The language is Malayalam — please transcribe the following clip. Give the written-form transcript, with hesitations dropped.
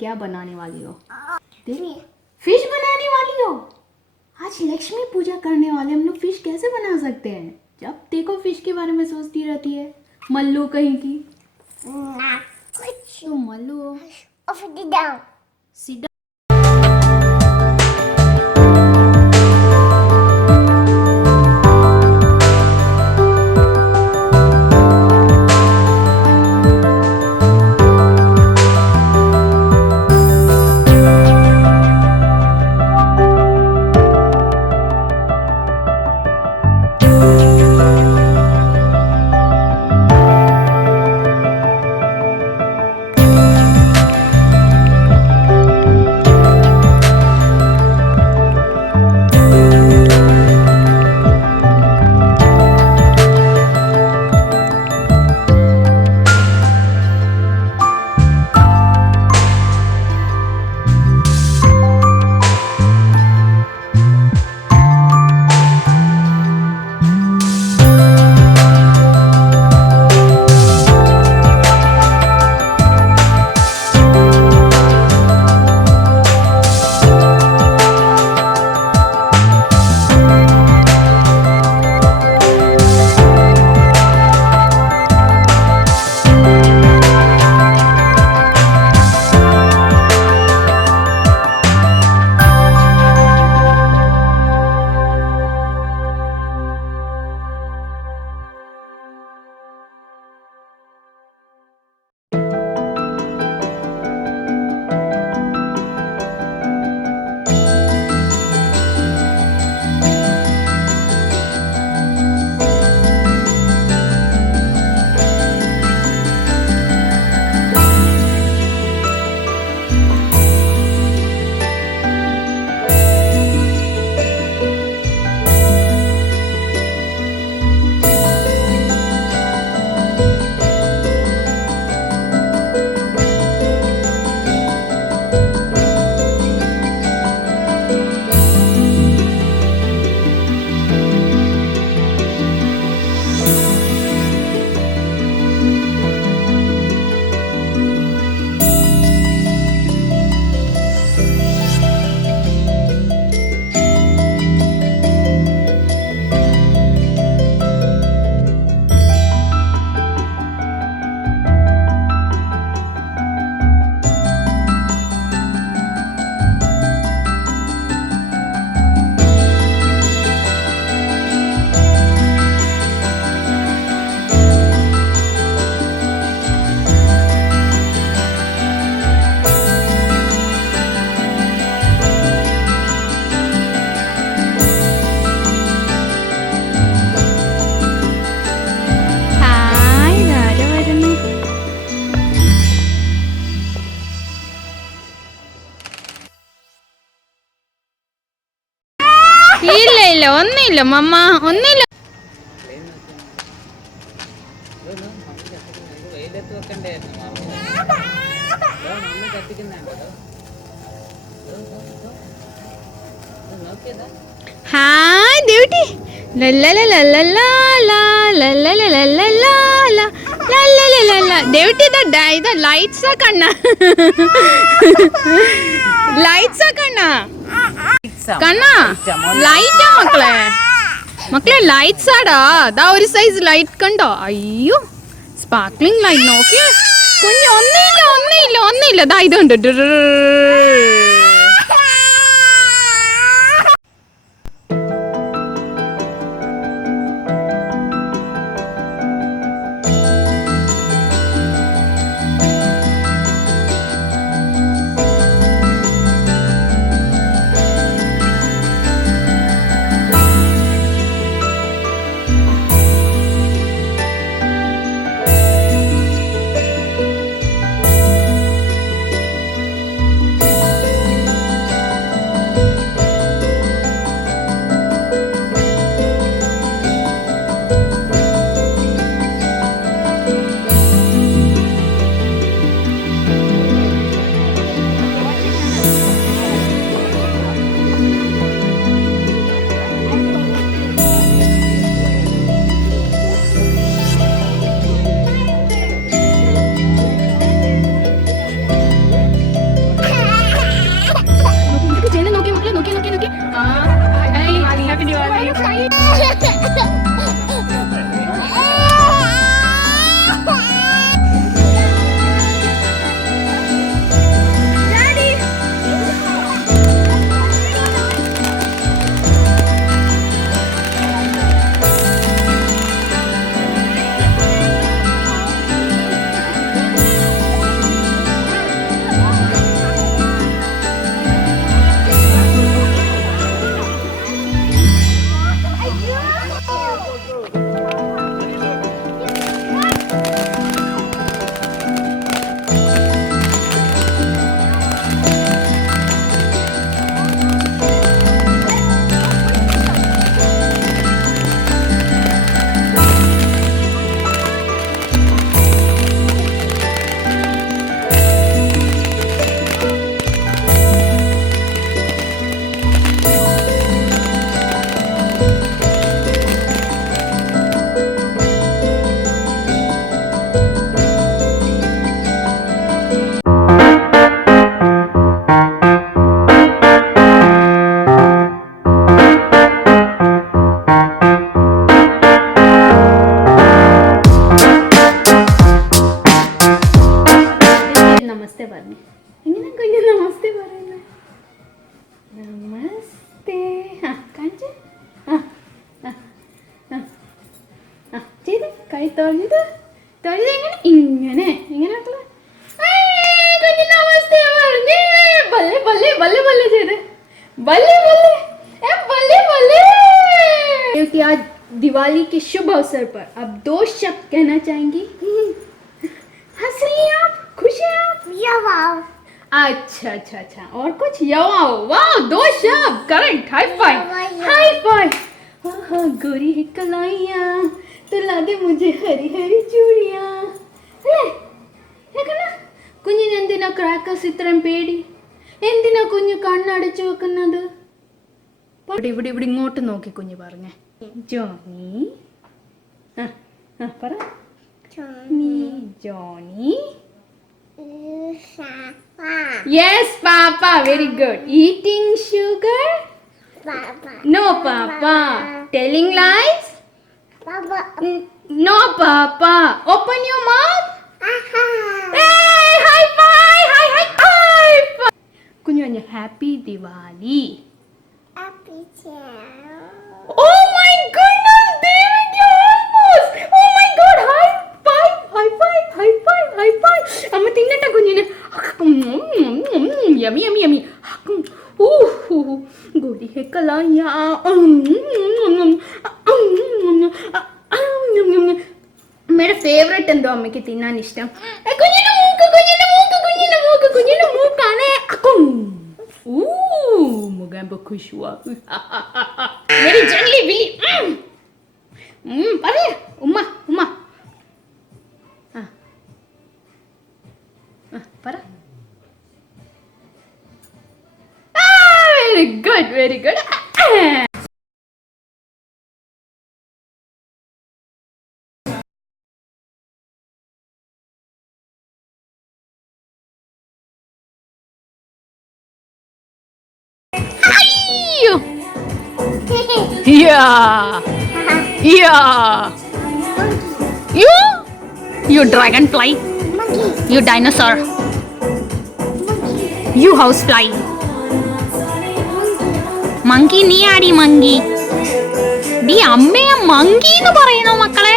क्या बनाने वाली हो? फिश बनाने वाली हो? आज लक्ष्मी पूजा करने वाले हम लोग फिश कैसे बना सकते हैं? जब देखो फिश के बारे में सोचती रहती है, मल्लू कहीं की। तो मल्लू हो। Sit down. ഇല്ല ഒന്നുമില്ല മമ്മ ഒന്നുമില്ല. ഹായ് ദേവട്ടി ദേവട്ടി ഇതാ ലൈറ്റ്സ് ആക്കണ്ണ ലൈറ്റ്സ് ആക്കണ്ണ കണ്ണാ ലൈറ്റാ മക്കളെ മക്കളെ ലൈറ്റ്സ് ആടാ. അതാ ഒരു സൈസ് ലൈറ്റ് കണ്ടോ? അയ്യോ സ്പാർക്ലിംഗ് ലൈറ്റ് നോക്കിയേ കുഞ്ഞ്. ഒന്നുമില്ല ദാ ഇതുണ്ട്. നോക്കി നോക്കി നോക്കി. ഹാപ്പി ദിവാലി. നമസ്തേ പറഞ്ഞു. എങ്ങനെ കുഞ്ഞു നമസ്തേ പറയുന്നത്? നമസ്തേ. കാണിച്ച്. ചെയ്ത് കൈ തൊഴുത് തൊഴുത് എങ്ങനെ ഇങ്ങനെ ഇങ്ങനെ കുഞ്ഞു നമസ്തേ പറഞ്ഞേ. ബല്ലെ ബല്ലെ ബല്ലെ ബല്ലെ ചെയ്ത് बल्ले बल्ले ए बल्ले बल्ले। आज दिवाली के शुभ अवसर पर अब 2 शब्द कहना चाहेंगी। हंस रही हैं आप? खुश हैं आप? यवाओ। अच्छा अच्छा अच्छा, और कुछ? यवाओ। वाह, 2 शब्द correct. High five high five. हाँ, गोरी है कलाइया तो ला दे मुझे हरी हरी चूड़ियाँ. അല്ലേ കേൾക്കണ? കുഞ്ഞിന് എന്തിനാ ക്രാക്കേഴ്സ് ഇത്രയും പേടി? എന്തിനാ കുഞ്ഞ് കണ്ണടച്ചു വെക്കുന്നത്? ഇവിടെ ഇവിടെ ഇവിടെ ഇങ്ങോട്ട് നോക്കി കുഞ്ഞ് പറഞ്ഞേ. ജോണി. പറ. Johnny Johnny. Yes, Papa. Very good. Eating sugar? Papa. No, Papa. Telling lies? Papa. No, Papa. Open your mouth. Aha. Hey, high five. High five. Kunyanya, happy Diwali. Happy Diwali. Oh my goodness, David, you almost. Oh my God, high five. High five. High five. High five. Amma tinnata kunyane. Yummy, yummy, yummy. Gori hai kalaya. मेरा फेवरेट എന്തോ അമ്മയ്ക്ക് തിന്നാൻ ഇഷ്ടം. കുഞ്ഞിന്റെ മൂക്ക് കുഞ്ഞിന്റെ മൂക്ക് കുഞ്ഞിന്റെ മൂക്ക് കുഞ്ഞിന്റെ മൂക്കാണ്. മുഖം खुश हुआ. मेरी जंगली बिल्ली. പറയാ ഉമ്മ ഉമ്മ. പറ. Very good very good. Yeah. Yeah. You dragonfly. Monkey. You dinosaur. Monkey. You housefly. Monkey നീ ആടി monkey. ഡി അമ്മയെ monkey എന്ന് പറയണോ മക്കളെ?